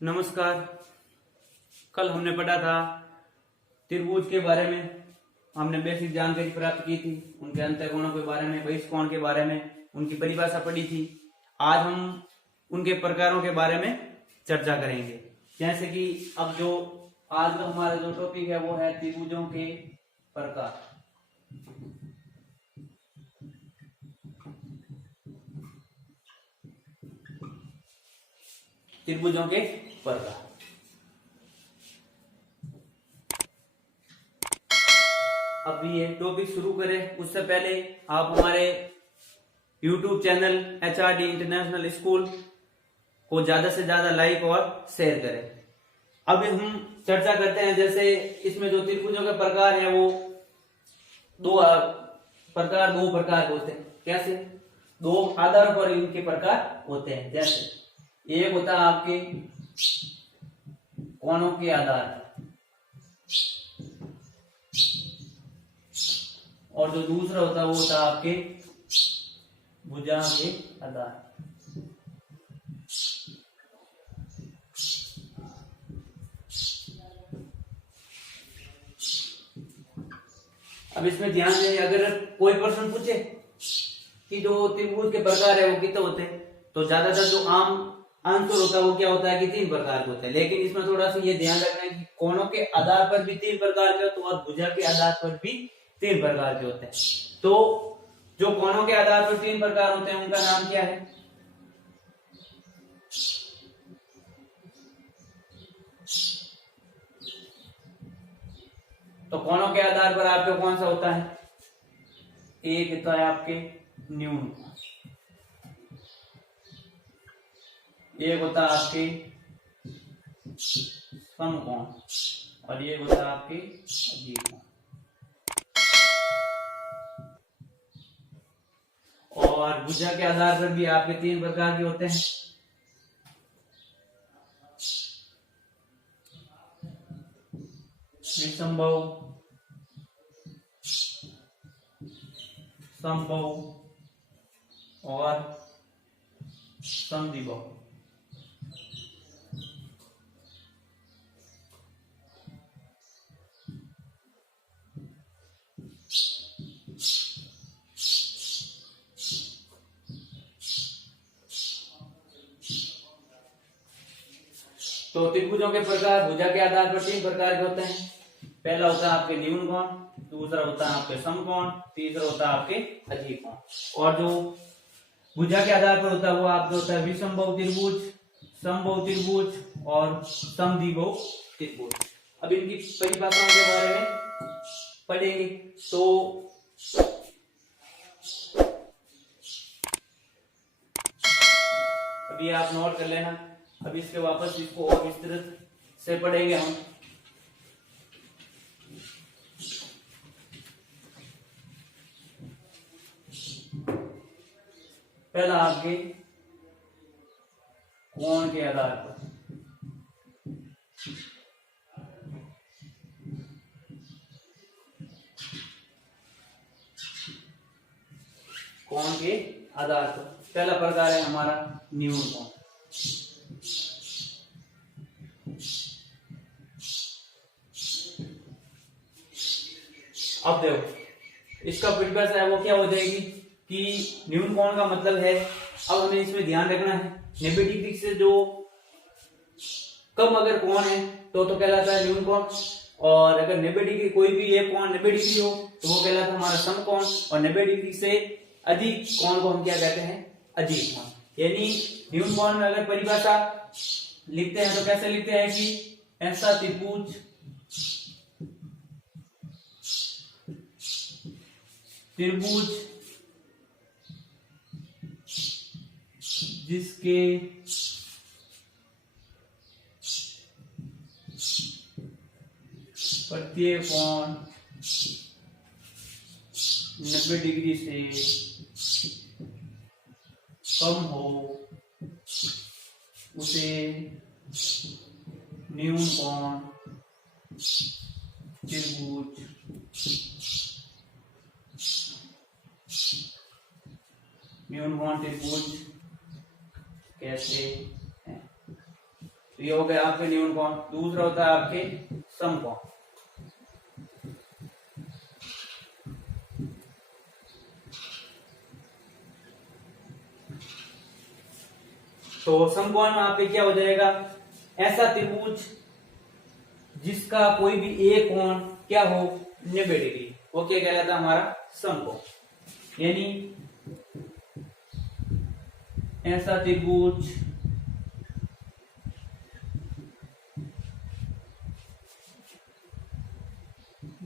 नमस्कार। कल हमने पढ़ा था त्रिभुज के बारे में। हमने बेसिक जानकारी प्राप्त की थी, उनके अंतःकोणों के बारे में, बहिष्कोण के बारे में, उनकी परिभाषा पढ़ी थी। आज हम उनके प्रकारों के बारे में चर्चा करेंगे। जैसे कि अब जो आज का हमारा जो टॉपिक है वो है त्रिभुजों के प्रकार। त्रिभुजों के प्रकार। अब ये टॉपिक शुरू करें उससे पहले आप हमारे YouTube channel HRD international school को ज्यादा से ज्यादा लाइक और शेयर करें। अब हम चर्चा करते हैं, जैसे इसमें जो त्रिभुजों के प्रकार है वो दो प्रकार के होते हैं। कैसे? दो आधार पर इनके प्रकार होते हैं। जैसे एक होता है आपके कोणों के आधार पर, और जो दूसरा होता है वो होता है आपके भुजा के आधार। अब इसमें ध्यान दें, अगर कोई प्रश्न पूछे कि जो त्रिभुज के प्रकार है वो कितने होते हैं, तो ज्यादातर जो आम आंसर होता है वो क्या होता है कि 3 प्रकार के होते हैं। लेकिन इसमें थोड़ा सा ये ध्यान रखना है कि कोणों के आधार पर भी 3 प्रकार के होते हैं और भुजा के आधार पर भी 3 प्रकार के होते हैं। तो जो कोणों के आधार पर 3 प्रकार होते हैं उनका नाम क्या है? तो कोणों के आधार पर आपके कौन सा होता है? एक होता है आपके न्यून कोण, एक होता है आपके समकोण, और ये होता है आपके अजीब कोण। और भुजा के आधार पर भी आपके 3 प्रकार के होते हैं। विसंभव, समभुज और समद्विबाहु। तो त्रिभुजों के प्रकार भुजा के आधार पर 3 प्रकार के होते हैं। पहला होता है आपके न्यून कोण, दूसरा होता है आपके समकोण, तीसरा होता है आपके अजीब कोण। और जो भुजा के आधार पर होता है वो आपका होता है विसंभव त्रिभुज, समबाहु त्रिभुज और समद्विबाहु त्रिभुज। अब इनकी परिभाषाओं के बारे में पढ़ेंगे। तो अभी आप नोट कर लेना, अब इसके वापस इसको और विस्तृत से पढ़ेंगे हम। पहला आपके कोण के आधार पर, कोण के आधार पर पहला प्रकार है हमारा न्यून कोण। अब देखो इसका परिभाषा है वो क्या हो जाएगी कि न्यून कोण का मतलब है, अब हमें इसमें ध्यान रखना है 90 डिग्री से जो कम अगर कोण है तो कहलाता है न्यून कोण। और अगर 90 डिग्री कोई भी एक कोण 90 डिग्री हो तो वो कहलाता है हमारा समकोण। और 90 डिग्री से अधिक कोण को हम क्या कहते हैं? अजीब कोण। यानी न्यून कोण में अगर परिभाषा लिखते हैं तो कैसे लिखते हैं कि ऐसा त्रिभुज जिसके प्रत्येक कोण 90 डिग्री से कम हो उसे न्यून कोण त्रिभुज न्यून कोण त्रिभुज कहते हैं। तो ये हो गए आपके न्यून कोण। दूसरा होता है आपके समकोण। तो समकोण में आपके क्या हो जाएगा, ऐसा त्रिभुज जिसका कोई भी एक कोण क्या हो 90 डिग्री, वो क्या कहलाता है हमारा समकोण। यानी ऐसा त्रिभुज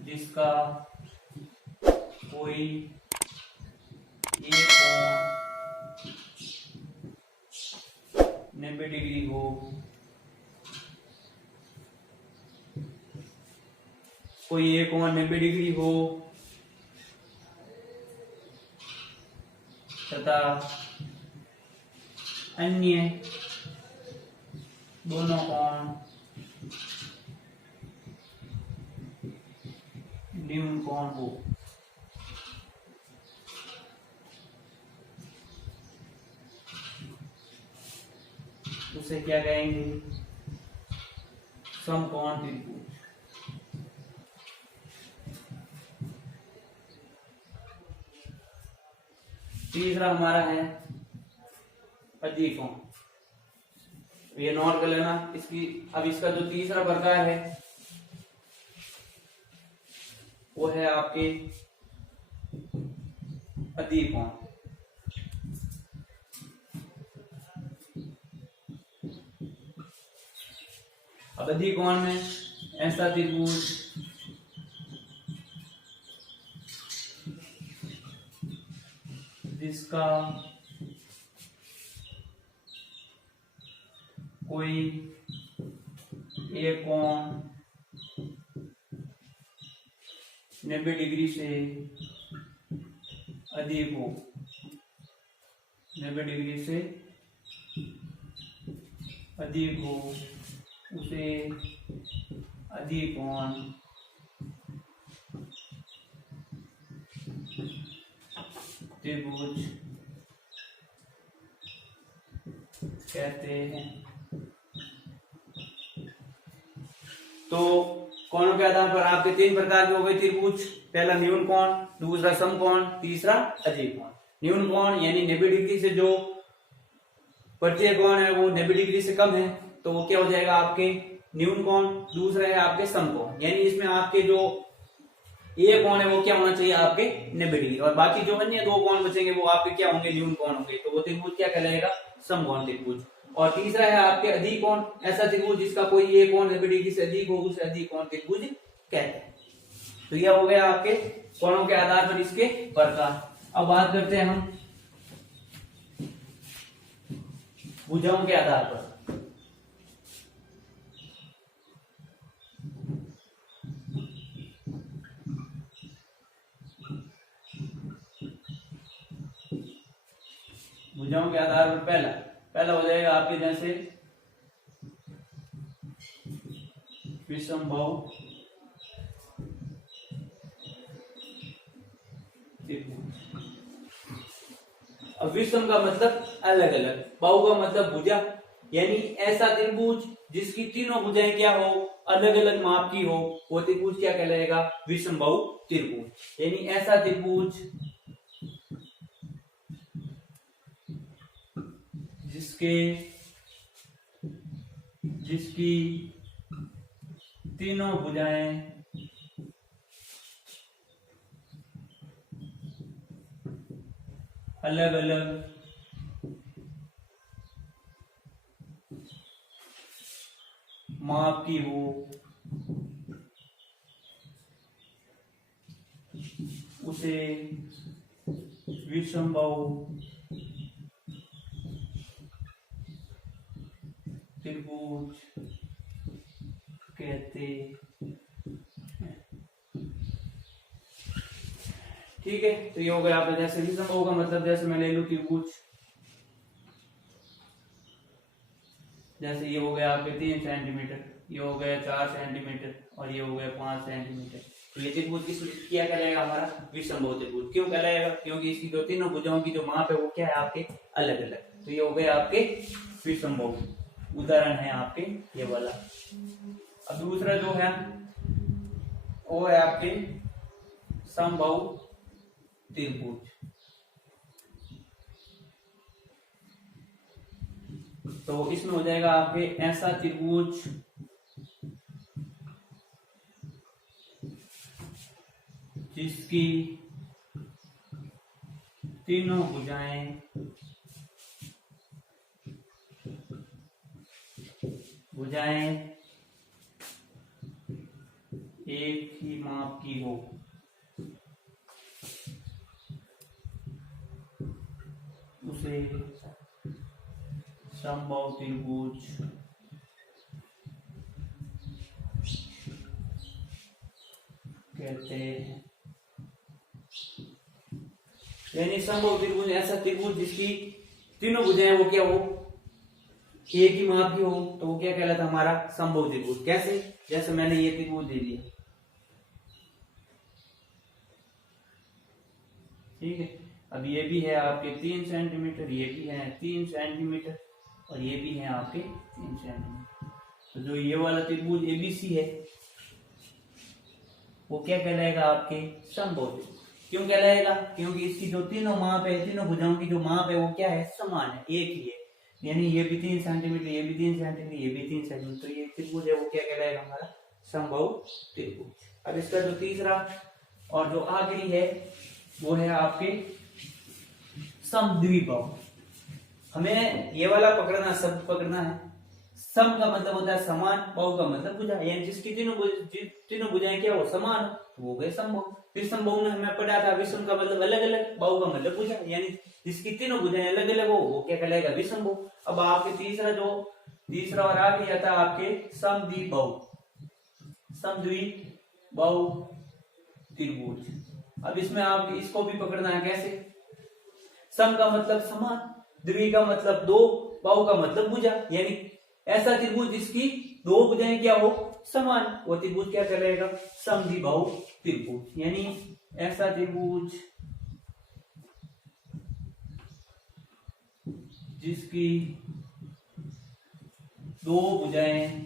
जिसका कोई एक कोण 90 डिग्री हो, कोई एक कोण 90 डिग्री हो तथा अन्य दोनों कोण न्यून कोण हो। उसे क्या कहेंगे, समकोण त्रिभुज। तीसरा हमारा है अधिकोण। ये नोट कर लेना इसकी। अब इसका जो तीसरा प्रकार है वो है आपके अधिकोण। अब अधिकोण में ऐसा त्रिभुज जिसका कोई एक कोण 90 डिग्री से अधिक हो, 90 डिग्री से अधिक हो, उसे अधिकोण त्रिभुज कहते हैं। तो कोणों के आधार पर आपके तीन प्रकार के हो गए त्रिभुज। पहला न्यून कोण, दूसरा समकोण, तीसरा अधिकोण। न्यून कोण यानी 90 डिग्री से जो प्रत्येक कोण है वो 90 डिग्री से कम है तो वो क्या हो जाएगा आपके न्यून कोण। दूसरा है आपके समकोण, यानी इसमें आपके जो एक कोण है वो क्या होना चाहिए आपके 90 डिग्री, और बाकी जो अन्य दो कोण बचेंगे वो आपके क्या होंगे न्यून कोण होंगे। तो वो त्रिभुज क्या कहलाएगा, समकोण त्रिभुज। और तीसरा है आपके अधिकोण, ऐसा त्रिभुज जिसका कोई एक कोण 90 डिग्री से अधिक हो उसे अधिकोण त्रिभुज कहते हैं। तो यह हो गया आपके कोणों के आधार पर इसके प्रकार। अब बात करते हैं हम भुजाओं के आधार पर। भुजाओं के आधार पर पहला हो जाएगा आपके जैसे विषमबाहु त्रिभुज। अब विषम का मतलब अलग अलग, बाहु का मतलब भुजा, यानी ऐसा त्रिभुज जिसकी तीनों भुजाएं क्या हो अलग अलग माप की हो वो त्रिभुज क्या कहलाएगा, विषमबाहु त्रिभुज। यानी ऐसा त्रिभुज जिसकी तीनों भुजाएं अलग अलग माप की हो उसे विषमबाहु त्रिभुज कहते हैं। ठीक है, तो ये हो गया आपका जैसे विषमबाहु का मतलब, जैसे मैं ले लूं त्रिभुज, जैसे ये हो गया आपके 3 सेंटीमीटर, ये हो गया 4 सेंटीमीटर और ये हो गया 5 सेंटीमीटर। तो ये त्रिभुज क्या कहलाएगा हमारा, विषमबाहु त्रिभुज। क्यों कहलाएगा, क्योंकि इसकी जो तीनों भुजाओं की जो माप है वो क्या है आपके अलग अलग। तो ये हो गया आपके विषमबाहु। उदाहरण है आपके ये वाला। अब दूसरा जो है वो है आपके समबाहु त्रिभुज। तो इसमें हो जाएगा आपके ऐसा त्रिभुज जिसकी तीनों भुजाएं एक ही माप की हो। उसे समबाहु त्रिभुज कहते हैं। यानी समबाहु त्रिभुज ऐसा त्रिभुज जिसकी तीनों भुजाएं वो क्या हो, एक ही माप की हो, तो वो क्या कहलाता है हमारा समबाहु त्रिभुज। कैसे, जैसे मैंने ये त्रिभुज दे दिया, ठीक है। अब ये भी है आपके 3 सेंटीमीटर, ये भी है 3 सेंटीमीटर और ये भी है आपके 3 सेंटीमीटर। तो जो ये वाला त्रिभुज एबीसी है वो क्या कहलाएगा आपके समबाहु त्रिभुज। क्यों कहलाएगा, क्योंकि इसकी जो तीनों माप है, तीनों भुजाओं की जो माप है वो क्या है, समान है, एक ही है। यानी ये भी 3 सेंटीमीटर, ये भी 3 सेंटीमीटर, ये भी 3 सेंटीमीटर, तो ये त्रिभुज है वो क्या कहलाएगा हमारा समबाहु त्रिभुज। अब इसका जो तीसरा और जो आखिरी है वो है आपके समद्विबाहु। हमें ये वाला पकड़ना, शब्द पकड़ना है। सम का मतलब होता है समान, बाहु का मतलब भुजा, यानी जिसकी तीनों भुजाएं क्या हो, समान हो, तो वो गए समबाहु। फिर समबाहु में हमें पढ़ा था विषम का मतलब अलग अलग, बाहु का मतलब भुजा, यानी जिसकी तीनों भुजाएं अलग अलग हो वो क्या कहलाएगा, विषमबाहु। अब आपके तीसरा और आखिरी आता है आपके समद्विबाहु त्रिभुज। अब इसमें आप इसको भी पकड़ना है। कैसे, सम का मतलब समान, द्वि का मतलब दो, बाहु का मतलब भुजा, यानी ऐसा त्रिभुज जिसकी दो भुजाएं क्या हो, समान, वो त्रिभुज क्या कहलाएगा, समद्विबाहु त्रिभुज। यानी ऐसा त्रिभुज जिसकी दो भुजाएं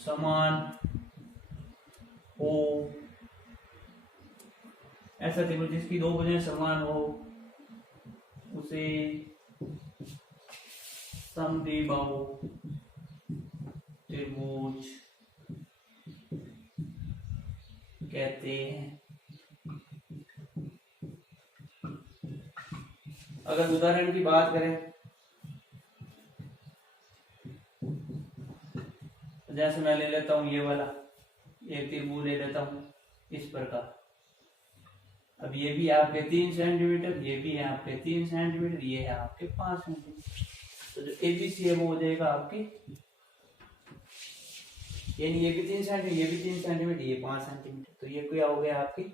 समान हो, ऐसा त्रिभुज जिसकी दो भुजाएं समान हो उसे समद्विबाहु त्रिभुज कहते हैं। अगर उदाहरण की बात करें, जैसे मैं ले लेता हूं ये वाला एक त्रिभुज ले लेता हूं इस प्रकार। अब ये भी आपके 3 सेंटीमीटर, ये भी है आपके 3 सेंटीमीटर, ये है आपके 5 सेंटीमीटर। तो जो एबीसी है वो हो जाएगा आपके, यानी ये भी 3 सेंटीमीटर, ये भी 3 सेंटीमीटर, ये 5 सेंटीमीटर, तो ये क्या हो गया आपके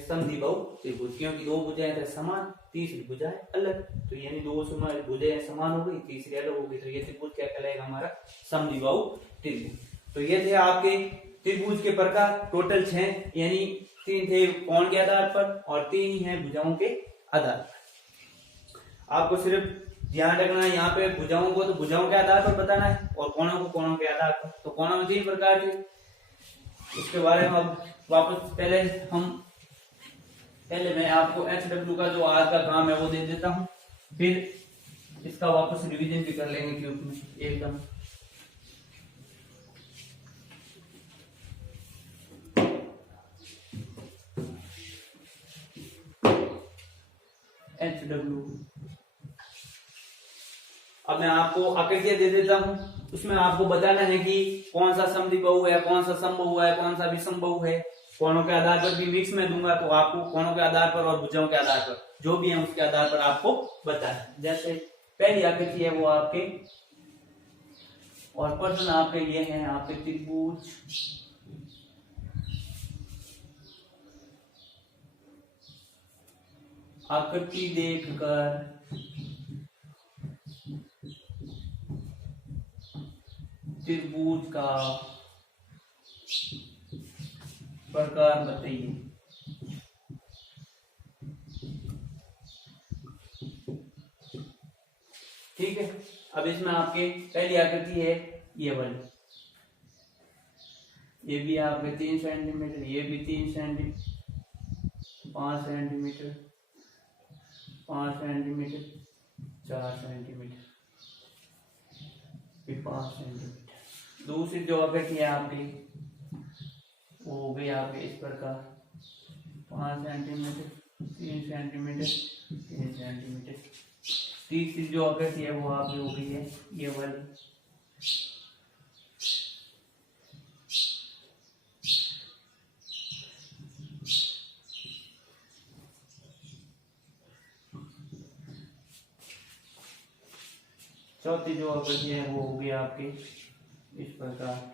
समद्विबाहु त्रिभुज। क्योंकि दो भुजाएं समान, तीसरी भुजा अलग, तो यानी दो भुजाएं समान हो गई, तीसरी अलग हो गई, तो ये त्रिभुज क्या कहलाएगा हमारा समद्विबाहु त्रिभुज। तो ये थे आपके त्रिभुज के प्रकार, टोटल 6, यानी 3 थे कोण के आधार पर और 3 ही है भुजाओं के आधार पर। आपको सिर्फ ध्यान रखना है यहाँ पे भुजाओं को तो भुजाओं के आधार पर बताना है और कोणों को कोणों के आधार पर। तो कोणों में 3 प्रकार के, उसके बारे में अब वापस पहले मैं आपको HW का जो आज का काम है वो दे देता हूं, फिर इसका वापस रिवीजन भी कर लेंगे क्यूब में एकदम। HW, अब मैं आपको आकृतियां दे देता हूं, उसमें आपको बताना है कि कौन सा समद्विबाहु है, कौन सा समबाहु है, कौन सा विषमबाहु है। कोणों के आधार पर भी मिक्स में दूंगा, तो आपको कोणों के आधार पर और भुजाओं के आधार पर जो भी है उसके आधार पर आपको बताना है। जैसे पहली आकृति है वो आपके, और प्रश्न आपके ये है आपके त्रिभुज आकृति देखकर त्रिभुज का प्रकार बताइए। ठीक है। अब इसमें आपके पहली आकृति है ये वाली, ये भी आपके 3 सेंटीमीटर, ये भी 3 सेंटीमीटर, 5 सेंटीमीटर, 5 सेंटीमीटर, 4 सेंटीमीटर, फिर 5 सेंटीमीटर। दूसरी जो आकृति है आपकी वो हो गई आपके इस प्रकार 5 सेंटीमीटर, 3 सेंटीमीटर, 3 सेंटीमीटर। तीसरी जो आकृति है वो आपकी हो गई है ये वाली, चौथी जो आकृति है वो हो गई आपकी इस प्रकार।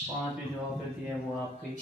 पांचवी जो आकृति है वो आपकी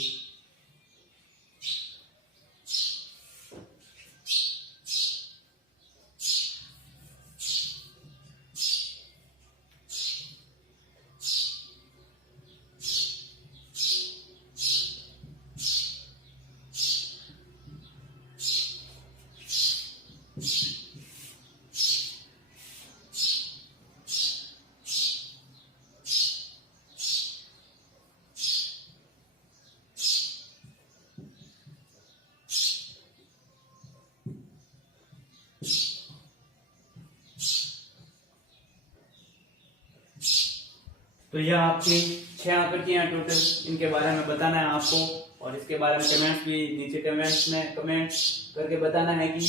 तो यह आपकी 6 आकृतियां टोटल, इनके बारे में बताना है आपको, और इसके बारे में कमेंट्स भी नीचे कमेंट्स में कमेंट करके बताना है कि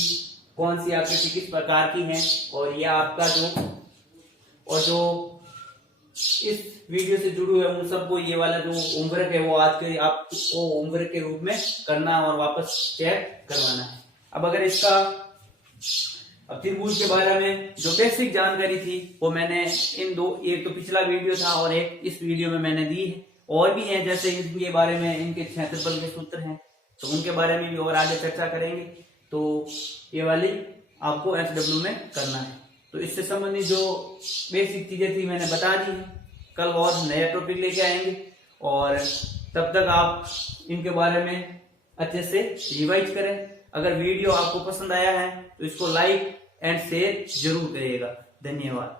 कौन सी आकृति किस प्रकार की है। और यह आपका जो इस वीडियो से जुड़े हुए उन सबको ये वाला जो होमवर्क है वो आज के आपको होमवर्क के रूप में करना है और वापस चेक करवाना है। अब अगर इसका त्रिभुज के बारे में जो बेसिक जानकारी थी वो मैंने इन दो, एक तो पिछला वीडियो था और एक इस वीडियो में मैंने दी है। और भी है जैसे इनके बारे में, इनके क्षेत्रफल के सूत्र हैं तो उनके बारे में भी और आगे चर्चा करेंगे। तो ये वाली आपको SW में करना है। तो इससे संबंधित जो बेसिक चीजें थी मैंने बता दी है। कल और नया टॉपिक लेके आएंगे और तब तक आप इनके बारे में अच्छे से रिवाइज करें। अगर वीडियो आपको पसंद आया है तो इसको लाइक एंड शेयर जरूर करिएगा। धन्यवाद।